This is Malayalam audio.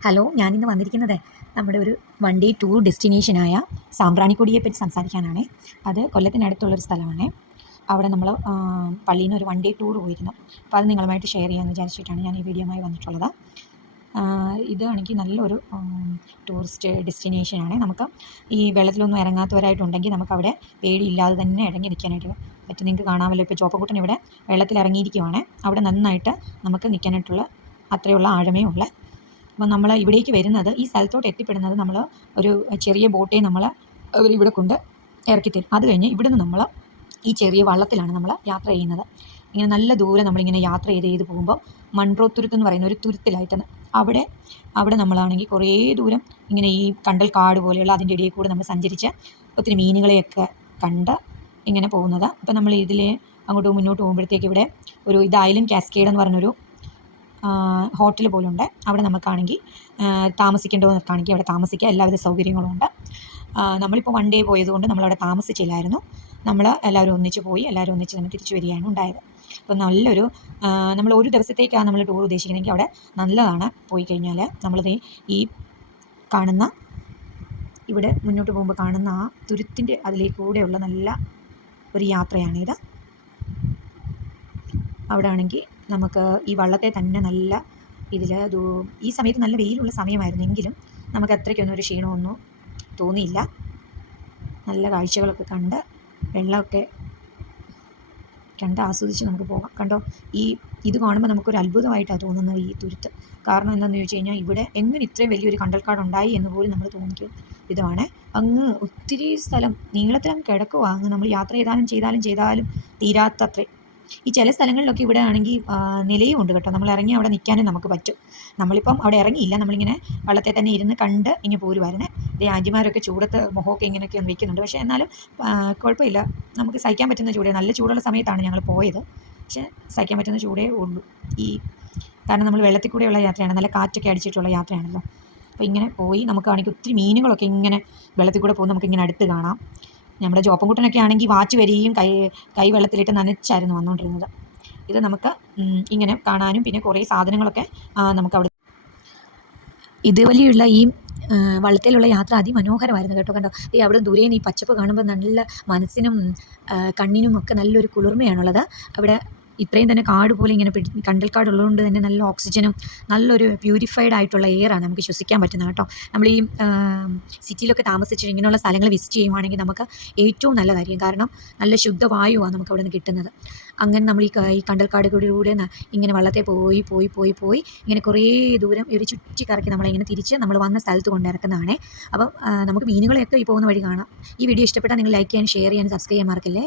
ഹലോ, ഞാനിന്ന് വന്നിരിക്കുന്നത് നമ്മുടെ ഒരു വൺ ഡേ ടൂർ ഡെസ്റ്റിനേഷനായ സാമ്പ്രാണിക്കൊടിയെ പറ്റി സംസാരിക്കാനാണ്. അത് കൊല്ലത്തിനടുത്തുള്ളൊരു സ്ഥലമാണ്. അവിടെ നമ്മൾ പള്ളിയിൽ നിന്ന് ഒരു വൺ ഡേ ടൂർ പോയിരുന്നു. അപ്പോൾ അത് നിങ്ങളുമായിട്ട് ഷെയർ ചെയ്യാമെന്ന് വിചാരിച്ചിട്ടാണ് ഞാൻ ഈ വീഡിയോയുമായി വന്നിട്ടുള്ളത്. ഇതാണെങ്കിൽ നല്ലൊരു ടൂറിസ്റ്റ് ഡെസ്റ്റിനേഷനാണ്. നമുക്ക് ഈ വെള്ളത്തിലൊന്നും ഇറങ്ങാത്തവരായിട്ടുണ്ടെങ്കിൽ നമുക്കവിടെ പേടിയില്ലാതെ തന്നെ ഇറങ്ങി നിൽക്കാനായിട്ട് പറ്റും. നിങ്ങൾക്ക് കാണാമല്ലോ, ഇപ്പോൾ ചോപ്പക്കുട്ടൻ ഇവിടെ വെള്ളത്തിൽ ഇറങ്ങിയിരിക്കുവാണ്. അവിടെ നന്നായിട്ട് നമുക്ക് നിൽക്കാനായിട്ടുള്ള അത്രയുള്ള ആഴമേ ഉള്ള. അപ്പോൾ നമ്മൾ ഇവിടേക്ക് വരുന്നത്, ഈ സ്ഥലത്തോട്ട് എത്തിപ്പെടുന്നത് നമ്മൾ ഒരു ചെറിയ ബോട്ടേ നമ്മൾ ഇവിടെ കൊണ്ട് ഇറക്കിത്തരും. അത് കഴിഞ്ഞ് ഇവിടുന്ന് നമ്മൾ ഈ ചെറിയ വള്ളത്തിലാണ് നമ്മൾ യാത്ര ചെയ്യുന്നത്. ഇങ്ങനെ നല്ല ദൂരം നമ്മളിങ്ങനെ യാത്ര ചെയ്ത് പോകുമ്പോൾ മൺട്രോത്തുരുത്ത് എന്ന് പറയുന്ന ഒരു തുരുത്തിലായിട്ടാണ് അവിടെ നമ്മളാണെങ്കിൽ കുറേ ദൂരം ഇങ്ങനെ ഈ കണ്ടൽ കാട് പോലെയുള്ള അതിൻ്റെ ഇടയിൽ കൂടെ നമ്മൾ സഞ്ചരിച്ച് ഒത്തിരി മീനുകളെയൊക്കെ കണ്ട് ഇങ്ങനെ പോകുന്നത്. അപ്പോൾ നമ്മൾ ഇതിൽ അങ്ങോട്ട് മുന്നോട്ട് പോകുമ്പോഴത്തേക്ക് ഇവിടെ ഒരു ഐലൻഡ് കാസ്കേഡ് എന്ന് പറഞ്ഞൊരു ഹോട്ടൽ പോലുണ്ട്. അവിടെ നമുക്കാണെങ്കിൽ താമസിക്കേണ്ടതെന്നൊക്കെയാണെങ്കിൽ അവിടെ താമസിക്കുക, എല്ലാവിധ സൗകര്യങ്ങളും ഉണ്ട്. നമ്മളിപ്പോൾ വൺ ഡേ പോയതുകൊണ്ട് നമ്മളവിടെ താമസിച്ചില്ലായിരുന്നു. നമ്മൾ എല്ലാവരും ഒന്നിച്ച് പോയി, എല്ലാവരും ഒന്നിച്ച് തന്നെ തിരിച്ചു വരികയാണ് ഉണ്ടായത്. അപ്പോൾ നല്ലൊരു നമ്മൾ ഒരു ദിവസത്തേക്കാണ് നമ്മൾ ടൂർ ഉദ്ദേശിക്കുന്നതെങ്കിൽ അവിടെ നല്ലതാണ്. പോയി കഴിഞ്ഞാൽ നമ്മളത് ഈ കാണുന്ന ഇവിടെ മുന്നോട്ട് പോകുമ്പോൾ കാണുന്ന ആ തുരുത്തിൻ്റെ അതിലേക്കൂടെയുള്ള നല്ല ഒരു യാത്രയാണിത്. അവിടെ ആണെങ്കിൽ നമുക്ക് ഈ വള്ളത്തെ തന്നെ നല്ല ഈ സമയത്ത് നല്ല വെയിലുള്ള സമയമായിരുന്നു, എങ്കിലും നമുക്ക് അത്രയ്ക്കൊന്നും ഒരു ക്ഷീണമൊന്നും തോന്നിയില്ല. നല്ല കാഴ്ചകളൊക്കെ കണ്ട് വെള്ളമൊക്കെ കണ്ട് ആസ്വദിച്ച് നമുക്ക് പോകാം. കണ്ടോ, ഇത് കാണുമ്പോൾ നമുക്കൊരു അത്ഭുതമായിട്ടാണ് തോന്നുന്നത് ഈ തുരുത്ത്. കാരണം എന്താണെന്ന് ചോദിച്ചു കഴിഞ്ഞാൽ ഇവിടെ എങ്ങനെ ഇത്രയും വലിയൊരു കണ്ടൽക്കാടുണ്ടായി എന്ന് പോലും നമ്മൾ തോന്നിക്കും. ഇതാണ് അങ്ങ് ഒത്തിരി സ്ഥലം നീളത്തിലങ്ങ് കിടക്കുക. അങ്ങ് നമ്മൾ യാത്ര ചെയ്താലും തീരാത്തത്രേ. ഈ ചില സ്ഥലങ്ങളിലൊക്കെ ഇവിടെ ആണെങ്കിൽ നിലയും ഉണ്ട് കേട്ടോ. നമ്മൾ ഇറങ്ങി അവിടെ നിൽക്കാനും നമുക്ക് പറ്റും. നമ്മളിപ്പം അവിടെ ഇറങ്ങിയില്ല, നമ്മളിങ്ങനെ വള്ളത്തെ തന്നെ ഇരുന്ന് കണ്ട് ഇങ്ങനെ പോരുമായിരുന്നേ. ഈ ആൻറ്റിമാരൊക്കെ ചൂടത്ത് മുഖമൊക്കെ ഇങ്ങനെയൊക്കെ ഒന്ന് വയ്ക്കുന്നുണ്ട്. പക്ഷേ എന്നാലും കുഴപ്പമില്ല, നമുക്ക് സഹിക്കാൻ പറ്റുന്ന ചൂടേ. നല്ല ചൂടുള്ള സമയത്താണ് ഞങ്ങൾ പോയത്, പക്ഷേ സഹിക്കാൻ പറ്റുന്ന ചൂടേ ഉള്ളൂ. കാരണം നമ്മൾ വെള്ളത്തിൽ കൂടെയുള്ള യാത്രയാണ്, നല്ല കാറ്റൊക്കെ അടിച്ചിട്ടുള്ള യാത്രയാണല്ലോ. അപ്പോൾ ഇങ്ങനെ പോയി നമുക്കാണെങ്കിൽ ഒത്തിരി മീനുകളൊക്കെ ഇങ്ങനെ വെള്ളത്തിൽ കൂടെ പോകുമ്പോൾ നമുക്കിങ്ങനെ അടുത്ത് കാണാം. നമ്മുടെ ജോപ്പൻകുട്ടനൊക്കെ ആണെങ്കിൽ വാച്ച് വരികയും കൈ വെള്ളത്തിലിട്ട് നനച്ചായിരുന്നു വന്നുകൊണ്ടിരുന്നത്. ഇത് നമുക്ക് ഇങ്ങനെ കാണാനും പിന്നെ കുറേ സാധനങ്ങളൊക്കെ നമുക്കവിടെ ഇതുവഴിയുള്ള ഈ വള്ളത്തിലുള്ള യാത്ര അതിമനോഹരമായിരുന്നു കേട്ടോ. കണ്ടോ, അവിടെ ദൂരെ നിന്ന് ഈ പച്ചപ്പ് കാണുമ്പോൾ നല്ല മനസ്സിനും കണ്ണിനും ഒക്കെ നല്ലൊരു കുളിർമയാണുള്ളത്. അവിടെ ഇത്രയും തന്നെ കാട് പോലെ ഇങ്ങനെ കണ്ടൽക്കാട് ഉള്ളതുകൊണ്ട് തന്നെ നല്ല ഓക്സിജനും നല്ലൊരു പ്യൂരിഫൈഡ് ആയിട്ടുള്ള എയറാണ് നമുക്ക് ശ്വസിക്കാൻ പറ്റുന്നത് കേട്ടോ. നമ്മൾ ഈ സിറ്റിയിലൊക്കെ താമസിച്ച് ഇങ്ങനെയുള്ള സ്ഥലങ്ങൾ വിസിറ്റ് ചെയ്യുവാണെങ്കിൽ നമുക്ക് ഏറ്റവും നല്ലതായിരിക്കും. കാരണം നല്ല ശുദ്ധവായുവാണ് നമുക്ക് അവിടെ നിന്ന് കിട്ടുന്നത്. അങ്ങനെ നമ്മൾ ഈ കണ്ടൽക്കാടുകളിലൂടെ ഇങ്ങനെ വള്ളത്തെ പോയി ഇങ്ങനെ കുറേ ദൂരം ഒരു ചുറ്റിക്കറക്കി നമ്മളിങ്ങനെ തിരിച്ച് നമ്മൾ വന്ന സ്ഥലത്ത് കൊണ്ടിറക്കുന്നതാണ്. അപ്പം നമുക്ക് മീനുകളെയൊക്കെ ഈ പോകുന്ന വഴി കാണാം. ഈ വീഡിയോ ഇഷ്ടപ്പെട്ടാൽ നിങ്ങൾ ലൈക്ക് ചെയ്യാനും ഷെയർ ചെയ്യാനും സബ്സ്ക്രൈബ് ചെയ്യാൻ മറക്കല്ലേ.